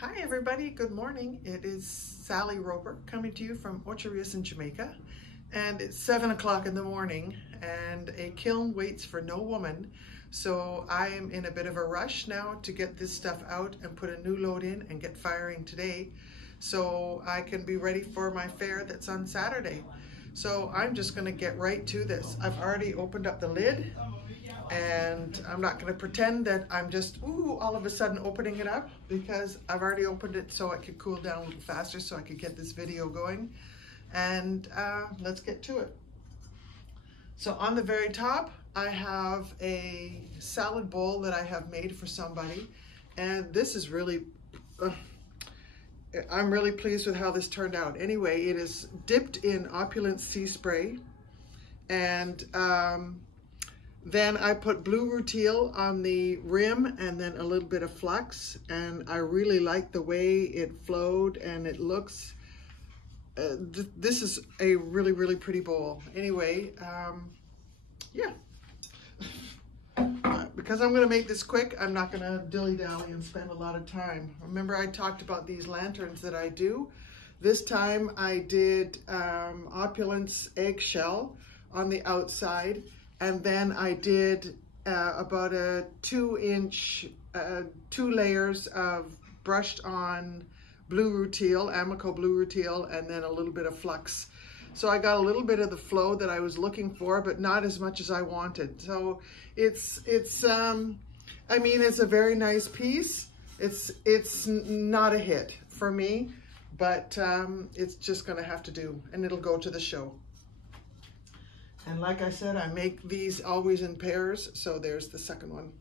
Hi everybody, good morning. It is Sally Roper coming to you from Ocho Rios in Jamaica, and it's 7 o'clock in the morning and a kiln waits for no woman. So I am in a bit of a rush now to get this stuff out and put a new load in and get firing today so I can be ready for my fair that's on Saturday. So I'm just going to get right to this. I've already opened up the lid, and I'm not going to pretend that I'm just all of a sudden opening it up, because I've already opened it so it could cool down a little faster so I could get this video going. And let's get to it. So on the very top I have a salad bowl that I have made for somebody, and this is really I'm really pleased with how this turned out. Anyway, it is dipped in opulent sea spray, and then I put blue rutile on the rim and then a little bit of flux, and I really like the way it flowed and it looks. This is a really, really pretty bowl. Anyway, yeah. Because I'm going to make this quick, I'm not going to dilly-dally and spend a lot of time. Remember, I talked about these lanterns that I do. This time I did opulence eggshell on the outside, and then I did about a 2-inch, 2 layers of brushed on blue rutile, Amico blue rutile, and then a little bit of flux. So I got a little bit of the flow that I was looking for, but not as much as I wanted. So it's I mean, it's a very nice piece. It's not a hit for me, but it's just gonna have to do, and it'll go to the show. And like I said, I make these always in pairs, so there's the second one.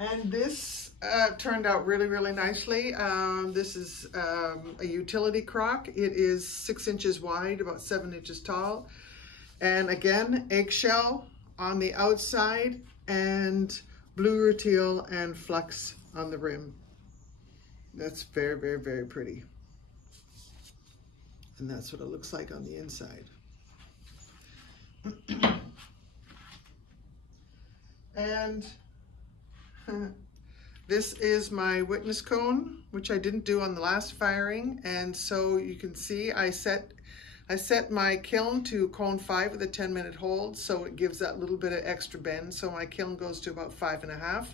And this turned out really, really nicely. This is a utility crock. It is 6 inches wide, about 7 inches tall. And again, eggshell on the outside and blue rutile and flux on the rim. That's very, very, very pretty. And that's what it looks like on the inside. And this is my witness cone, which I didn't do on the last firing. And so you can see I set my kiln to cone 5 with a 10-minute hold, so it gives that little bit of extra bend. So my kiln goes to about 5.5.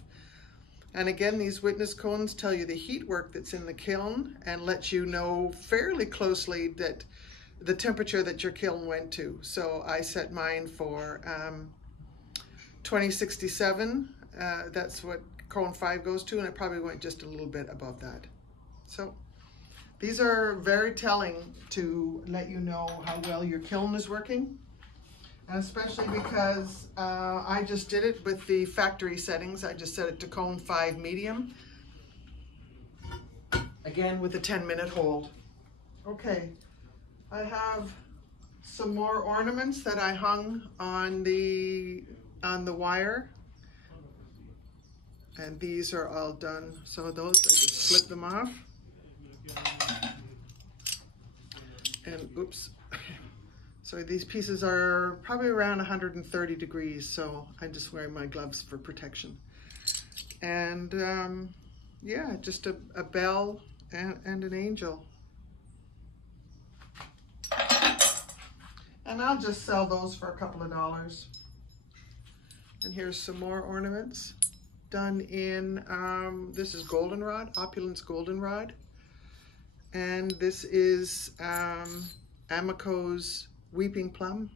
And again, these witness cones tell you the heat work that's in the kiln and let you know fairly closely that the temperature that your kiln went to. So I set mine for 2067. That's what cone 5 goes to, and it probably went just a little bit above that. So these are very telling to let you know how well your kiln is working. And especially because I just did it with the factory settings. I just set it to cone 5 medium. Again, with a 10-minute hold. Okay, I have some more ornaments that I hung on the wire. And these are all done. Some of those, I just flip them off. And oops. So these pieces are probably around 130 degrees, so I'm just wearing my gloves for protection. And yeah, just a bell and an angel. And I'll just sell those for a couple of dollars. And here's some more ornaments done in, this is goldenrod, opulence goldenrod. And this is Amico's Weeping Plum.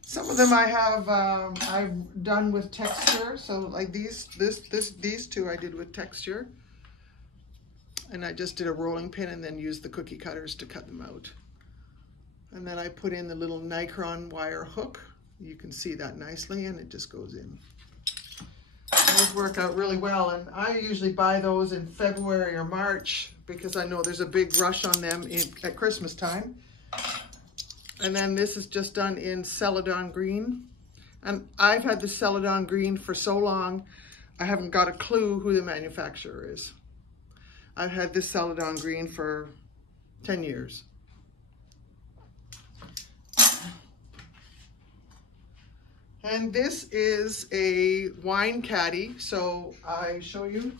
Some of them I have I've done with texture. So like these two I did with texture, and I just did a rolling pin and then used the cookie cutters to cut them out. And then I put in the little Nicron wire hook. You can see that nicely, and it just goes in. Those work out really well, and I usually buy those in February or March because I know there's a big rush on them at Christmas time. And then this is just done in Celadon green. And I've had the Celadon green for so long, I haven't got a clue who the manufacturer is. I've had this Celadon green for 10 years. And this is a the wine caddy. So I show you.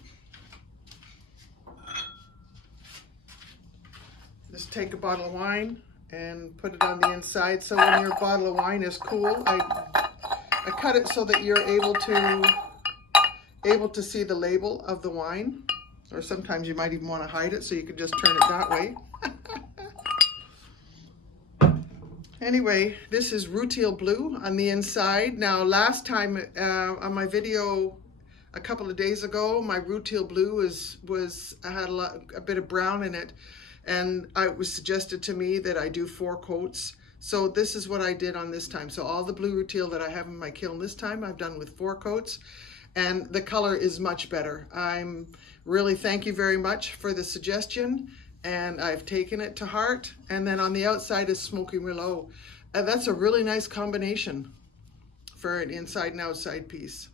Just take a bottle of wine and put it on the inside. So when your bottle of wine is cool, I cut it so that you're able to see the label of the wine. Or sometimes you might even want to hide it, so you can just turn it that way. Anyway, this is Rutile Blue on the inside. Now, last time on my video a couple of days ago, my Rutile Blue had a bit of brown in it, and it was suggested to me that I do 4 coats. So this is what I did on this time. So all the blue rutile that I have in my kiln this time, I've done with 4 coats, and the color is much better. I'm really, thank you very much for the suggestion, and I've taken it to heart. And then on the outside is Smoky Merlot. That's a really nice combination for an inside and outside piece.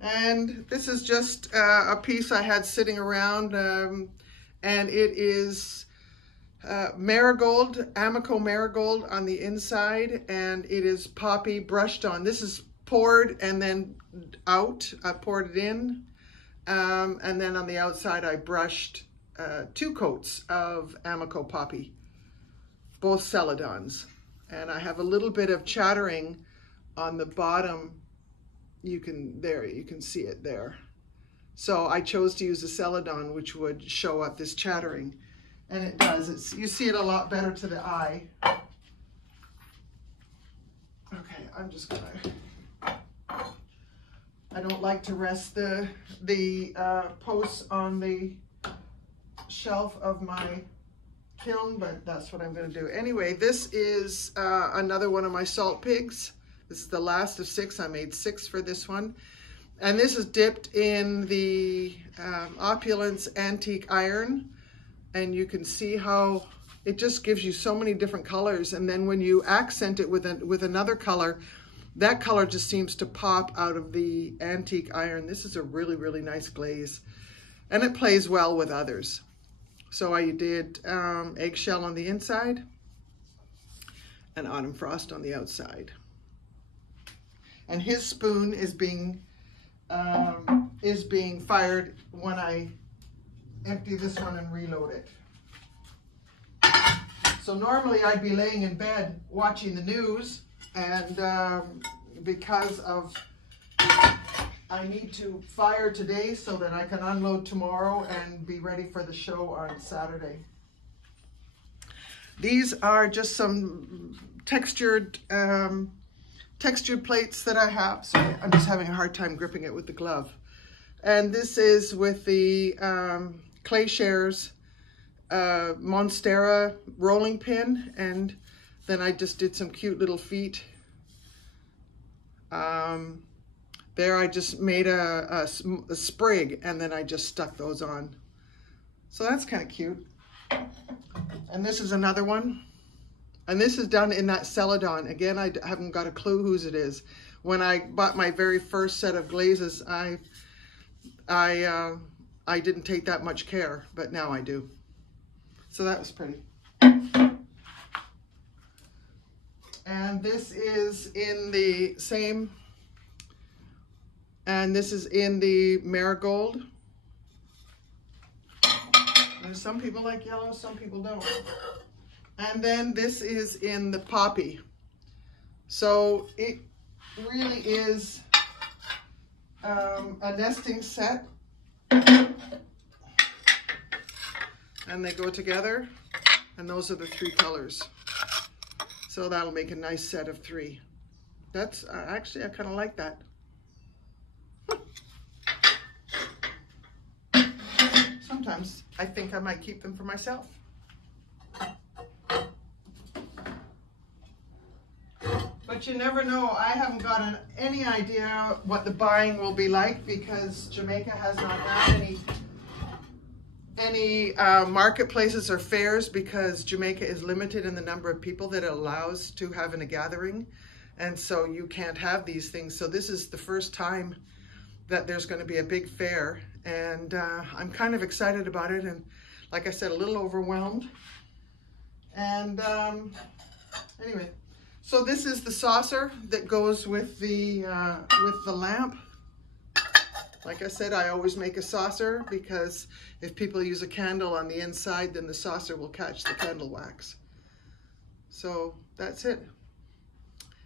And this is just a piece I had sitting around, and it is marigold, Amico marigold on the inside, and it is poppy brushed on. This is poured and then out. I poured it in, and then on the outside I brushed 2 coats of Amico poppy, both celadons. And I have a little bit of chattering on the bottom. You can see it there. So I chose to use a celadon, which would show up this chattering, and it does. You see it a lot better to the eye. Okay, I'm just gonna. I don't like to rest the posts on the shelf of my kiln, but that's what I'm going to do. Anyway, this is another one of my salt pigs. This is the last of 6. I made 6 for this one. And this is dipped in the Opulence Antique Iron. And you can see how it just gives you so many different colors. And then when you accent it with another color, that color just seems to pop out of the antique iron. This is a really, really nice glaze. And it plays well with others. So I did eggshell on the inside and autumn frost on the outside. And his spoon is being fired when I empty this one and reload it. So normally I'd be laying in bed watching the news, and because of I need to fire today so that I can unload tomorrow and be ready for the show on Saturday. These are just some textured plates that I have. Sorry, I'm just having a hard time gripping it with the glove. And this is with the Clay Shares Monstera rolling pin, and then I just did some cute little feet. There I just made a sprig, and then I just stuck those on. So that's kind of cute. And this is another one. And this is done in that celadon. Again, I haven't got a clue whose it is. When I bought my very first set of glazes, I didn't take that much care, but now I do. So that was pretty. And this is in the same, and this is in the marigold. And some people like yellow, some people don't. And then this is in the poppy. So it really is a nesting set. And they go together, and those are the 3 colors. So that'll make a nice set of 3. That's actually, I kind of like that. Sometimes I think I might keep them for myself. But you never know. I haven't got any idea what the buying will be like, because Jamaica has not had any marketplaces or fairs, because Jamaica is limited in the number of people that it allows to have in a gathering, and so you can't have these things. So this is the first time that there's going to be a big fair, and I'm kind of excited about it, and like I said, a little overwhelmed. And anyway, So this is the saucer that goes with the lamp. Like I said, I always make a saucer because if people use a candle on the inside, then the saucer will catch the candle wax. So that's it.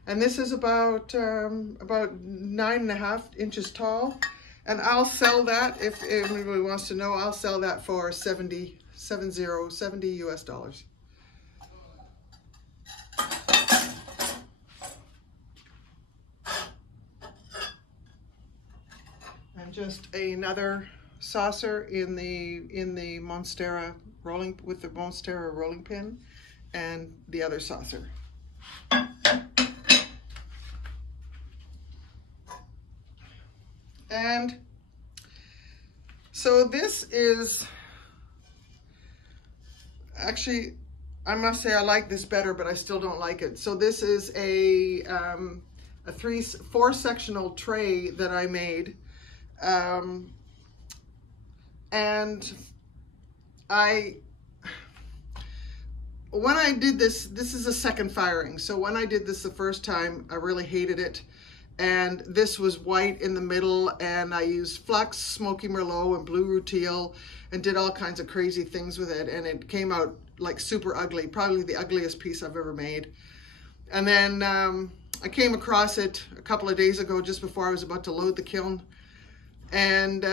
And this is about 9.5 inches tall. And I'll sell that, if anybody wants to know, I'll sell that for $70 US. And just another saucer in the Monstera rolling, with the Monstera rolling pin, and the other saucer. And so this is, actually, I must say I like this better, but I still don't like it. So this is a 4-sectional tray that I made. And when I did this is a second firing. So when I did this the first time, I really hated it. And this was white in the middle, and I used Flux, Smoky Merlot, and Blue Rutile, and did all kinds of crazy things with it. And it came out like super ugly, probably the ugliest piece I've ever made. And then I came across it a couple of days ago, just before I was about to load the kiln, and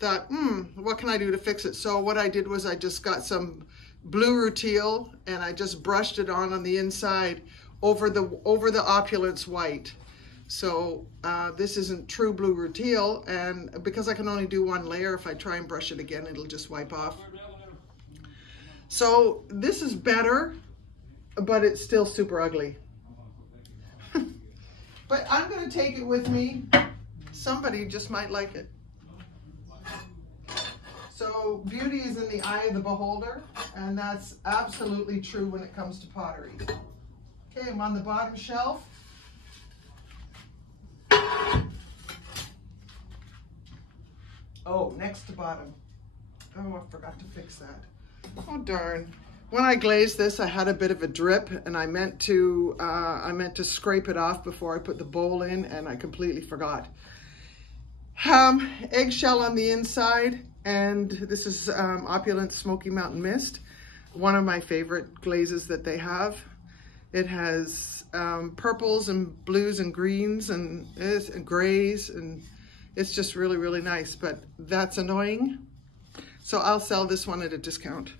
thought, what can I do to fix it? So what I did was I just got some Blue Rutile, and I just brushed it on the inside over the Opulence white. So this isn't true Blue Rutile, and because I can only do one layer, if I try and brush it again, it'll just wipe off. So this is better, but it's still super ugly. But I'm going to take it with me. Somebody just might like it. So beauty is in the eye of the beholder, and that's absolutely true when it comes to pottery. Okay, I'm on the bottom shelf. Oh, next to bottom. Oh, I forgot to fix that. Oh, darn. When I glazed this, I had a bit of a drip, and I meant to scrape it off before I put the bowl in, and I completely forgot. Eggshell on the inside, and this is Opulent Smoky Mountain Mist, one of my favorite glazes that they have. It has purples and blues and greens and grays, and it's just really, really nice, but that's annoying. So I'll sell this one at a discount.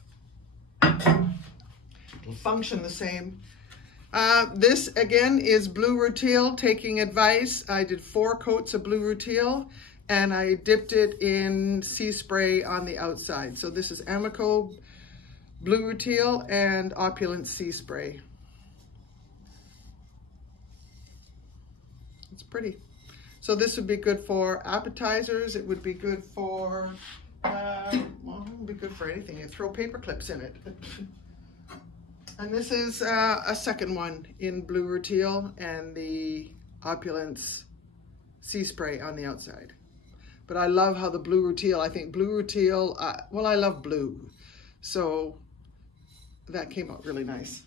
It'll function the same. This again is Blue Rutile, taking advice. I did 4 coats of Blue Rutile, and I dipped it in sea spray on the outside. So this is Amico Blue Rutile and Opulent Sea Spray. It's pretty. So this would be good for appetizers. It would be good for, well, it would be good for anything. You throw paper clips in it. And this is a second one in Blue Rutile and the Opulence Sea Spray on the outside. But I love how the Blue Rutile, I think Blue Rutile, well, I love blue. So that came out really nice.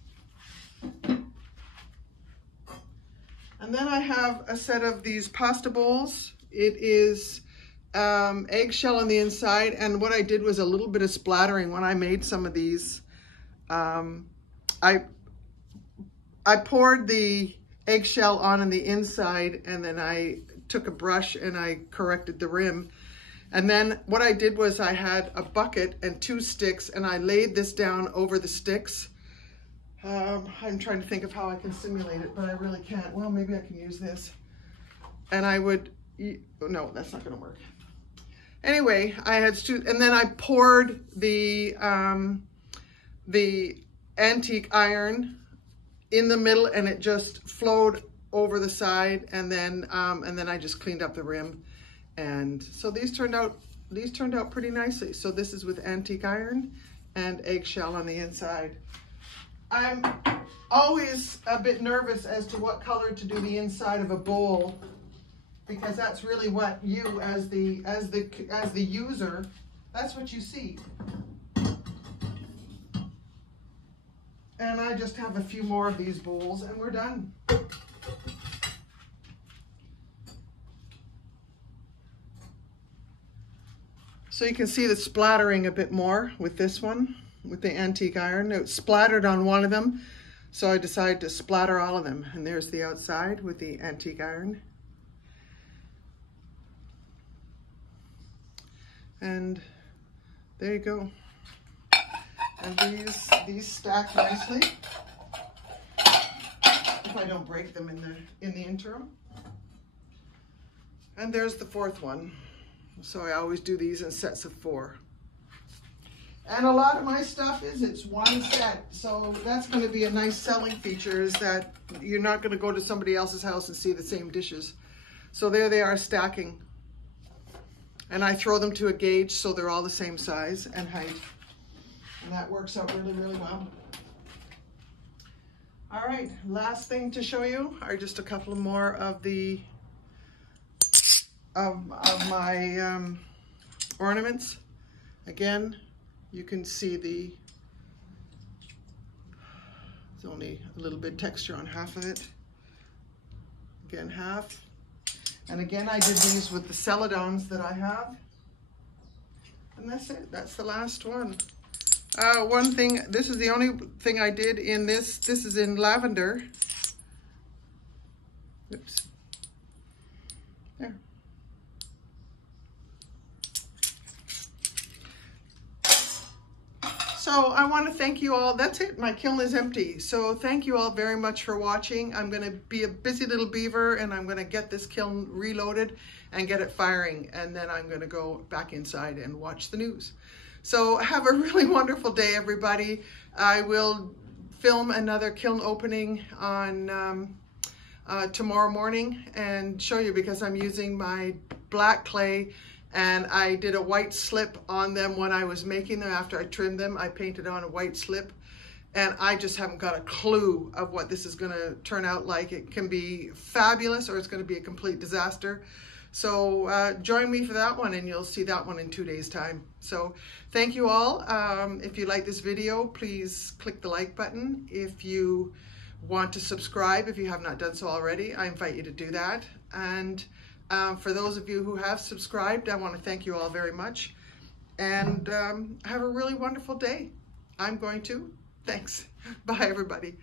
And then I have a set of these pasta bowls. It is eggshell on the inside, and what I did was a little bit of splattering when I made some of these. I poured the eggshell on the inside, and then I took a brush and I corrected the rim. And then what I did was I had a bucket and 2 sticks, and I laid this down over the sticks. I'm trying to think of how I can simulate it, but I really can't. Well, maybe I can use this. And I would, no, that's not gonna work. Anyway, I had, and then I poured the antique iron in the middle, and it just flowed over the side, and then I just cleaned up the rim. And so these turned out pretty nicely. So this is with antique iron and eggshell on the inside. I'm always a bit nervous as to what color to do the inside of a bowl, because that's really what you as the user, that's what you see. And I just have a few more of these bowls and we're done. So you can see the splattering a bit more with this one, with the antique iron. It splattered on one of them, so I decided to splatter all of them. And there's the outside with the antique iron. And there you go. And these stack nicely, if I don't break them in the interim. And there's the fourth one. So I always do these in sets of 4. And a lot of my stuff it's one set. So that's going to be a nice selling feature, is that you're not going to go to somebody else's house and see the same dishes. So there they are stacking. And I throw them to a gauge so they're all the same size and height. And that works out really, really well. All right, last thing to show you are just a couple more of the of my ornaments. Again, you can see there's only a little bit texture on half of it. Again, half. And again, I did these with the celadons that I have. And that's it, that's the last one. One thing, this is the only thing I did in this. This is in lavender. Oops. There. So I want to thank you all. That's it. My kiln is empty. So thank you all very much for watching. I'm going to be a busy little beaver and I'm going to get this kiln reloaded and get it firing. And then I'm going to go back inside and watch the news. So have a really wonderful day, everybody. I will film another kiln opening on tomorrow morning and show you, because I'm using my black clay. And I did a white slip on them when I was making them. After I trimmed them, I painted on a white slip. And I just haven't got a clue of what this is going to turn out like. It can be fabulous or it's going to be a complete disaster. So join me for that one and you'll see that one in 2 days' time. So thank you all. If you like this video, please click the like button. If you want to subscribe, if you have not done so already, I invite you to do that. And for those of you who have subscribed, I want to thank you all very much. And have a really wonderful day. I'm going to. Thanks. Bye, everybody.